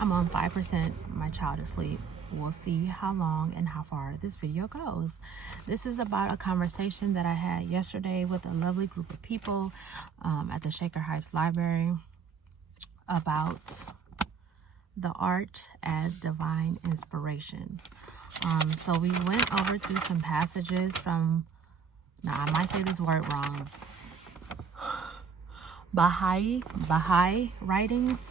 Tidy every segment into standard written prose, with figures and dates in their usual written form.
I'm on 5%. My child is asleep. We'll see how long and how far this video goes. This is about a conversation that I had yesterday with a lovely group of people at the Shaker Heights Library about the art as divine inspiration. So we went over through some passages from, now I might say this word wrong, Baha'i writings.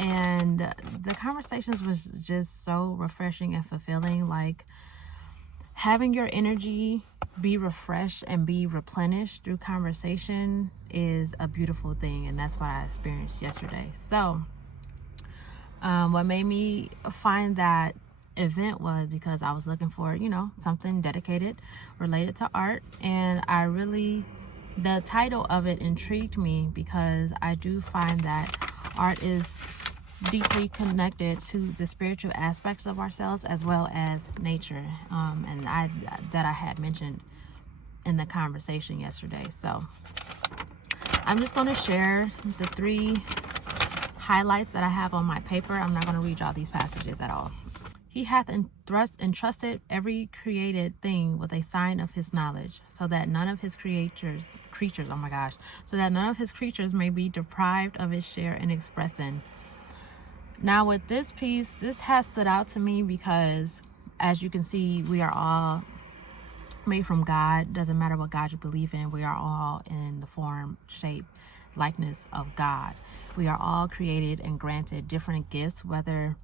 And the conversations was just so refreshing and fulfilling. Like, having your energy be refreshed and be replenished through conversation is a beautiful thing, and that's what I experienced yesterday. So what made me find that event was because I was looking for, something dedicated related to art, and the title of it intrigued me because I do find that art is deeply connected to the spiritual aspects of ourselves as well as nature, and I had mentioned in the conversation yesterday. So I'm just going to share the 3 highlights that I have on my paper. I'm not going to read y'all these passages at all. He hath entrusted every created thing with a sign of his knowledge, so that none of his creatures, so that none of his creatures may be deprived of his share in expressing. Now with this piece, this has stood out to me because, as you can see, we are all made from God. Doesn't matter what God you believe in, we are all in the form, shape, likeness of God. We are all created and granted different gifts, whether,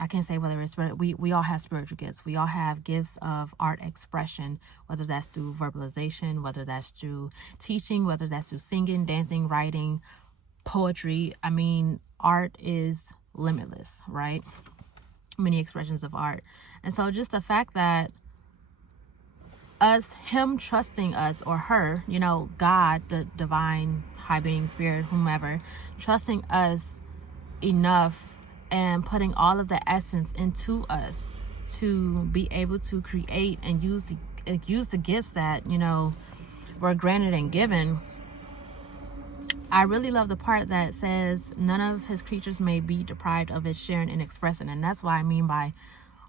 I can't say whether it's, but we all have spiritual gifts. We all have gifts of art expression, whether that's through verbalization, whether that's through teaching, whether that's through singing, dancing, writing, poetry. I mean, art is limitless, right? Many expressions of art. And so just the fact that him trusting us, or her, God, the divine high being, spirit, whomever, trusting us enough and putting all of the essence into us to be able to create and use the gifts that, were granted and given. I really love the part that says none of his creatures may be deprived of his sharing and expressing. And that's what I mean by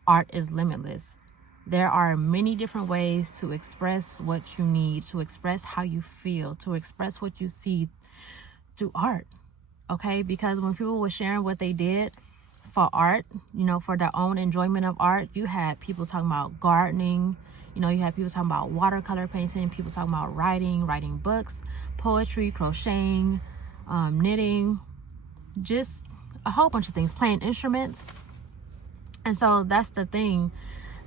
art is limitless. There are many different ways to express what you need, to express how you feel, to express what you see through art. Okay? Because when people were sharing what they did for art, for their own enjoyment of art, you had people talking about gardening, you had people talking about watercolor painting, people talking about writing books, poetry, crocheting, knitting, just a whole bunch of things, playing instruments. And so that's the thing.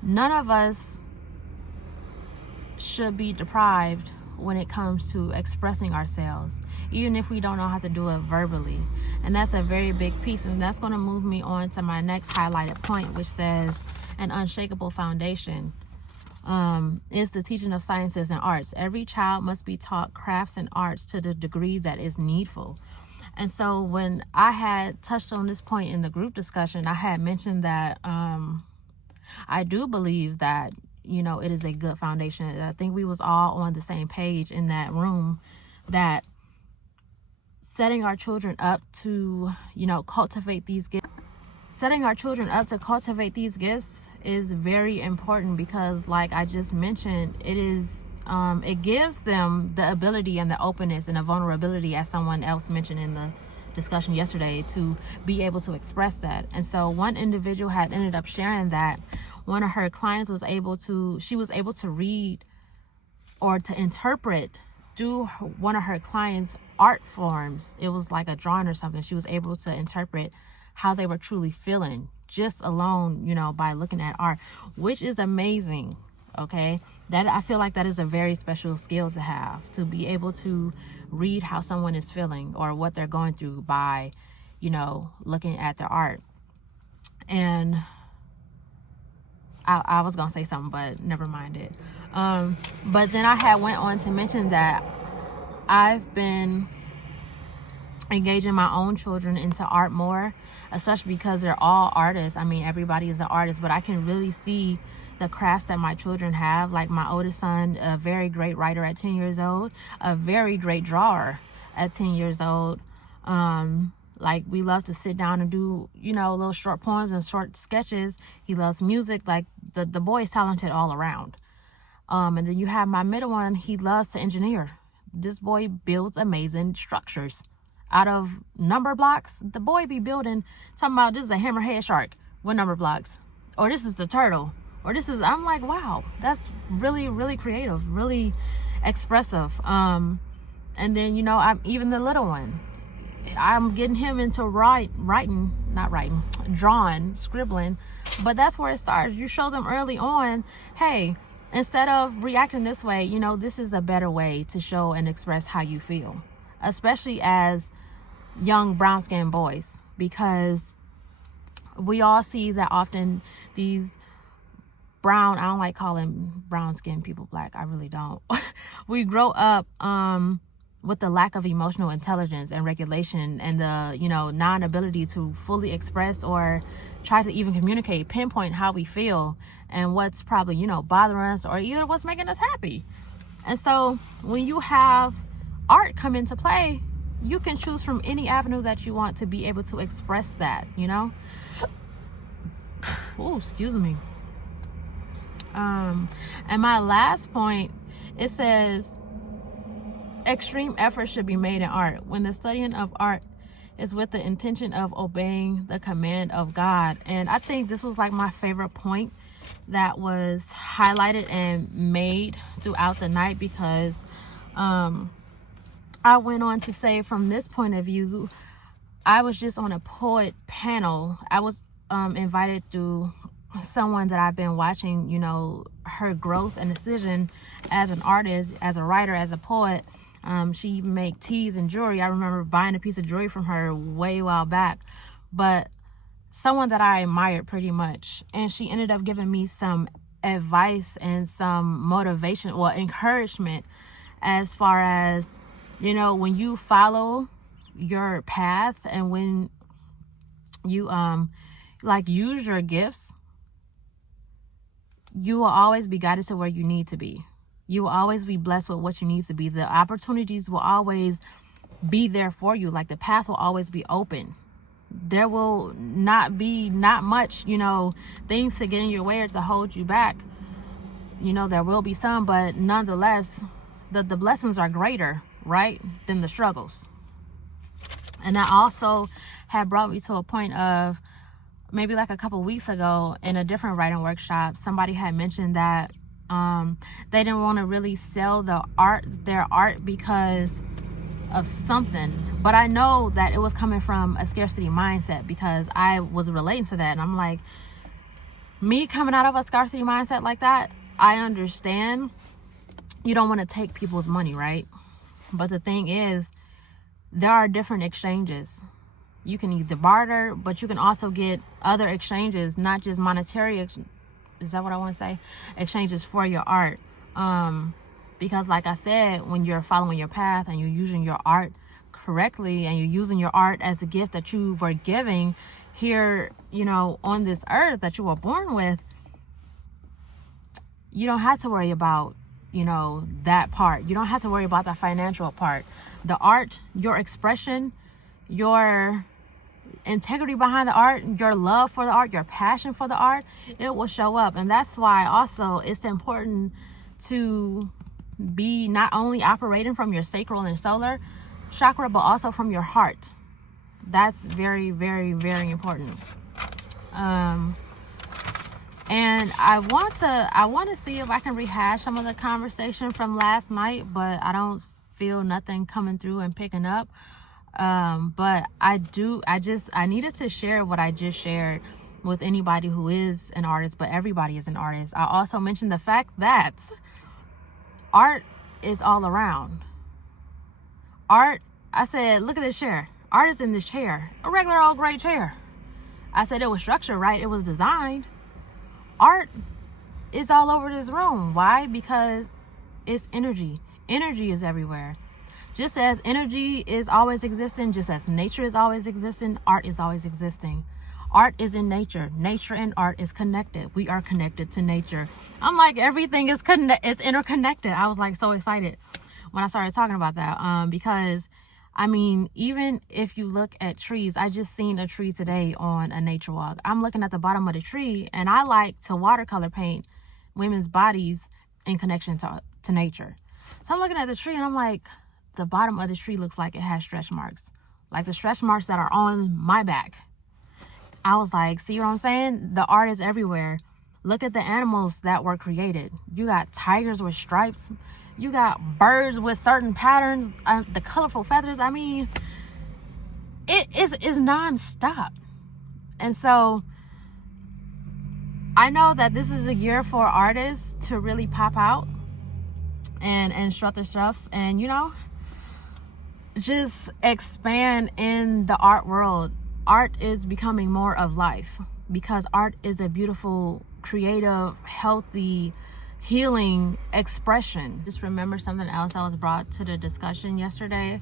None of us should be deprived when it comes to expressing ourselves, even if we don't know how to do it verbally. And that's a very big piece, and that's going to move me on to my next highlighted point, which says an unshakable foundation is the teaching of sciences and arts. Every child must be taught crafts and arts to the degree that is needful. And so when I had touched on this point in the group discussion, I had mentioned that I do believe that it is a good foundation. I think we was all on the same page in that room, that setting our children up to, cultivate these gifts. Setting our children up to cultivate these gifts is very important because, like I just mentioned, it gives them the ability and the openness and the vulnerability, as someone else mentioned in the discussion yesterday, to be able to express that. And so one individual had ended up sharing that one of her clients was able to read or to interpret through one of her clients' art forms. It was like a drawing or something. She was able to interpret how they were truly feeling just alone, by looking at art, which is amazing. Okay, that I feel like that is a very special skill to have, to be able to read how someone is feeling or what they're going through by, looking at their art. And I was gonna say something, but never mind it. But then I had went on to mention that I've been engaging my own children into art more, especially because they're all artists. I mean, everybody is an artist, but I can really see the crafts that my children have. Like my oldest son, a very great writer at 10 years old, a very great drawer at 10 years old. Like, we love to sit down and do, you know, little short poems and short sketches. He loves music. Like, the boy is talented all around. And then you have my middle one. He loves to engineer. This boy builds amazing structures out of number blocks. The boy be building, talking about, this is a hammerhead shark with number blocks, or this is the turtle, or this is, I'm like, wow, that's really, really creative, really expressive. And then, you know, I'm even the little one, I'm getting him into drawing, scribbling. But that's where it starts. You show them early on, hey, instead of reacting this way, you know, this is a better way to show and express how you feel, especially as young brown-skinned boys, because we all see that often these brown, I don't like calling brown-skinned people black, I really don't. We grow up with the lack of emotional intelligence and regulation, and the, you know, non-ability to fully express or try to even communicate, pinpoint how we feel and what's probably, you know, bothering us, or either what's making us happy. And so when you have art come into play, you can choose from any avenue that you want to be able to express that, you know. Oh, excuse me. And my last point, it says, extreme effort should be made in art when the studying of art is with the intention of obeying the command of God. And I think this was like my favorite point that was highlighted and made throughout the night, because I went on to say, from this point of view, I was just on a poet panel. I was invited through someone that I've been watching, you know, her growth and decision as an artist, as a writer, as a poet. She even make teas and jewelry. I remember buying a piece of jewelry from her way while back. But someone that I admired pretty much. And she ended up giving me some advice and some motivation or encouragement, as far as, you know, when you follow your path and when you like use your gifts, you will always be guided to where you need to be. You will always be blessed with what you need to be. The opportunities will always be there for you. Like, the path will always be open. There will not be much, you know, things to get in your way or to hold you back. You know, there will be some, but nonetheless, the blessings are greater, right, than the struggles. And that also had brought me to a point of, maybe like a couple weeks ago in a different writing workshop, somebody had mentioned that they didn't want to really sell their art because of something. But I know that it was coming from a scarcity mindset, because I was relating to that. And I'm like, me coming out of a scarcity mindset like that, I understand you don't want to take people's money, right? But the thing is, there are different exchanges. You can either barter, but you can also get other exchanges, not just monetary. Is that what I want to say? Exchanges for your art. Because like I said, when you're following your path and you're using your art correctly, and you're using your art as a gift that you were giving here, you know, on this earth that you were born with, you don't have to worry about, you know, that part. You don't have to worry about that financial part. The art, your expression, your integrity behind the art, your love for the art, your passion for the art, it will show up. And that's why also it's important to be not only operating from your sacral and solar chakra, but also from your heart. That's very, very, very important. And I want to see if I can rehash some of the conversation from last night, but I don't feel nothing coming through and picking up. But I needed to share what I just shared with anybody who is an artist, but everybody is an artist. I also mentioned the fact that art is all around. Art, I said, look at this chair. Art is in this chair, a regular old gray chair. I said it was structured right. It was designed. Art is all over this room. Why? Because it's energy. Energy is everywhere. Just as energy is always existing, just as nature is always existing, art is always existing. Art is in nature. Nature and art is connected. We are connected to nature. I'm like, everything is it's interconnected. I was like so excited when I started talking about that, because I mean, even if you look at trees, I just seen a tree today on a nature walk. I'm looking at the bottom of the tree, and I like to watercolor paint women's bodies in connection to nature. So I'm looking at the tree and I'm like, the bottom of the tree looks like it has stretch marks, like the stretch marks that are on my back. I was like, see what I'm saying? The art is everywhere. Look at the animals that were created. You got tigers with stripes. You got birds with certain patterns, the colorful feathers. I mean, it is nonstop. And so I know that this is a year for artists to really pop out and strut their stuff and, you know, just expand in the art world. Art is becoming more of life because art is a beautiful, creative, healthy, healing expression. Just remember something else that was brought to the discussion yesterday.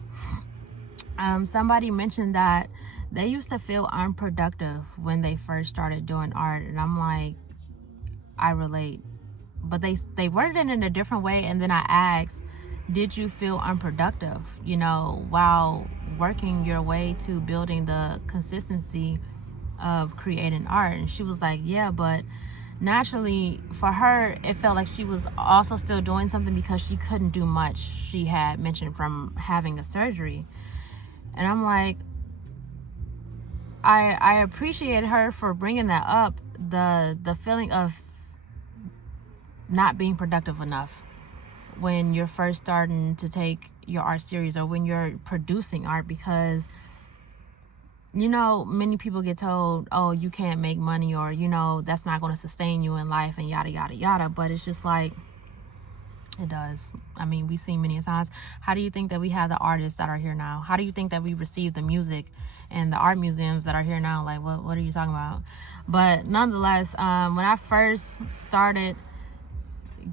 Somebody mentioned that they used to feel unproductive when they first started doing art, and I'm like, I relate. But they worded it in a different way, and then I asked, did you feel unproductive, you know, while working your way to building the consistency of creating art? And she was like, yeah, but naturally for her it felt like she was also still doing something because she couldn't do much. She had mentioned from having a surgery. And I'm like, I appreciate her for bringing that up, the feeling of not being productive enough when you're first starting to take your art serious or when you're producing art, because you know, many people get told, oh, you can't make money, or, you know, that's not going to sustain you in life, and yada, yada, yada. But it's just like, it does. I mean, we've seen many times. How do you think that we have the artists that are here now? How do you think that we receive the music and the art museums that are here now? Like, what are you talking about? But nonetheless, when I first started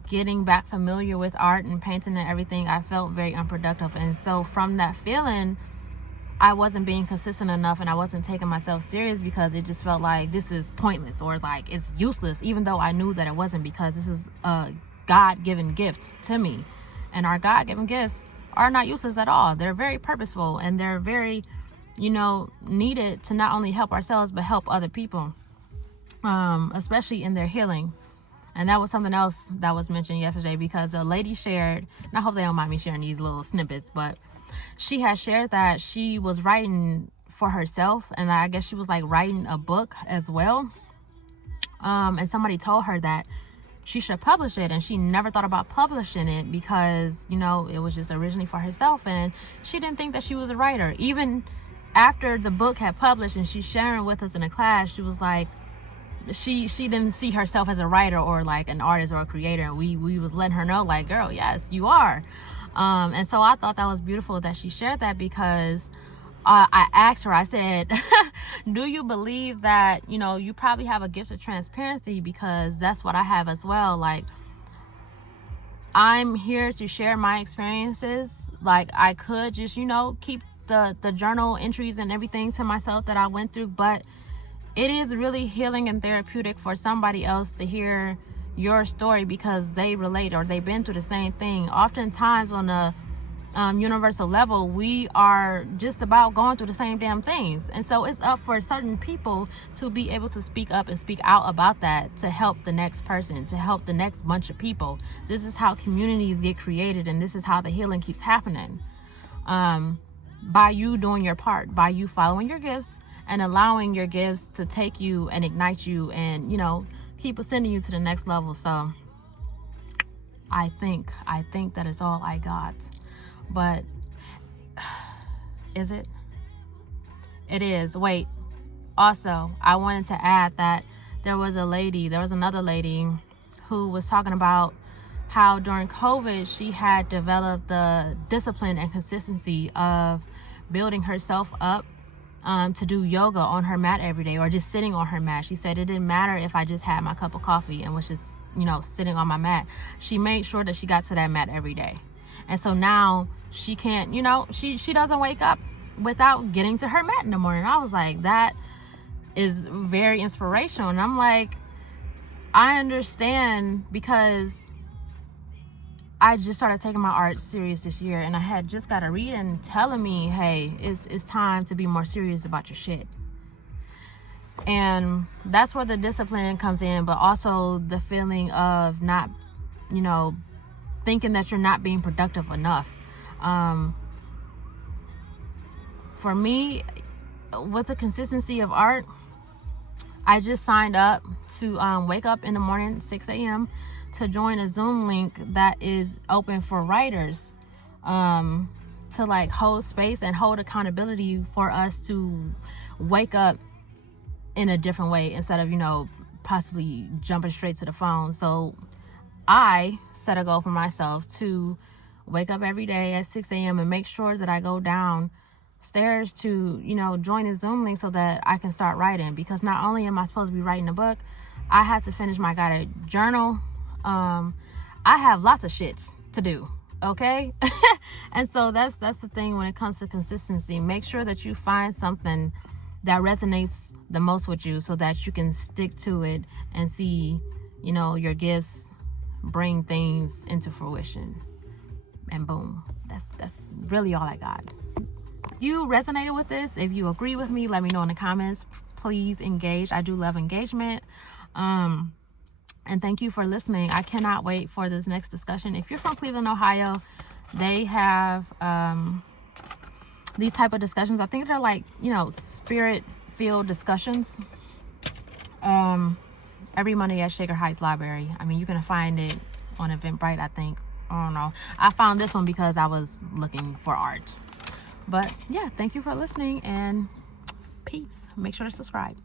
getting back familiar with art and painting and everything, I felt very unproductive. And so from that feeling, I wasn't being consistent enough, and I wasn't taking myself serious because it just felt like this is pointless or like it's useless, even though I knew that it wasn't, because this is a God-given gift to me. And our God-given gifts are not useless at all. They're very purposeful, and they're very, you know, needed to not only help ourselves but help other people, especially in their healing. And that was something else that was mentioned yesterday, because a lady shared, and I hope they don't mind me sharing these little snippets, but she had shared that she was writing for herself, and I guess she was like writing a book as well. And somebody told her that she should publish it, and she never thought about publishing it because, you know, it was just originally for herself, and she didn't think that she was a writer. Even after the book had published and she's sharing with us in a class, she was like, she didn't see herself as a writer or like an artist or a creator. And we was letting her know, like, girl, yes, you are. And so I thought that was beautiful that she shared that, because I asked her, I said, do you believe that, you know, you probably have a gift of transparency, because that's what I have as well. Like, I'm here to share my experiences. Like, I could just, you know, keep the journal entries and everything to myself that I went through, but it is really healing and therapeutic for somebody else to hear your story because they relate or they've been through the same thing. Oftentimes on a universal level, we are just about going through the same damn things, and so it's up for certain people to be able to speak up and speak out about that, to help the next person, to help the next bunch of people. This is how communities get created, and this is how the healing keeps happening, by you doing your part, by you following your gifts and allowing your gifts to take you and ignite you and, you know, keep ascending you to the next level. So I think that is all I got. But is it? It is. Wait, also I wanted to add that there was another lady who was talking about how during COVID she had developed the discipline and consistency of building herself up to do yoga on her mat every day, or just sitting on her mat. She said it didn't matter if I just had my cup of coffee and was just, you know, sitting on my mat. She made sure that she got to that mat every day. And so now she can't, you know, she doesn't wake up without getting to her mat in the morning. I was like, that is very inspirational. And I'm like, I understand, because I just started taking my art serious this year, and I had just got a reading telling me, hey, it's time to be more serious about your shit. And that's where the discipline comes in, but also the feeling of not, you know, thinking that you're not being productive enough. For me, with the consistency of art, I just signed up to wake up in the morning, 6 a.m., to join a Zoom link that is open for writers, to like hold space and hold accountability for us to wake up in a different way instead of, you know, possibly jumping straight to the phone. So I set a goal for myself to wake up every day at 6 a.m. and make sure that I go downstairs to, you know, join the Zoom link so that I can start writing. Because not only am I supposed to be writing a book, I have to finish my guided journal. I have lots of shits to do, okay? And so that's the thing when it comes to consistency. Make sure that you find something that resonates the most with you so that you can stick to it and see, you know, your gifts bring things into fruition. And boom, that's really all I got. If you resonated with this, if you agree with me, let me know in the comments. Please engage. I do love engagement. And thank you for listening. I cannot wait for this next discussion. If you're from Cleveland, Ohio, they have these type of discussions. I think they're like, you know, spirit-filled discussions. Every Monday at Shaker Heights Library. I mean, you can find it on Eventbrite, I think. I don't know. I found this one because I was looking for art. But yeah, thank you for listening, and peace. Make sure to subscribe.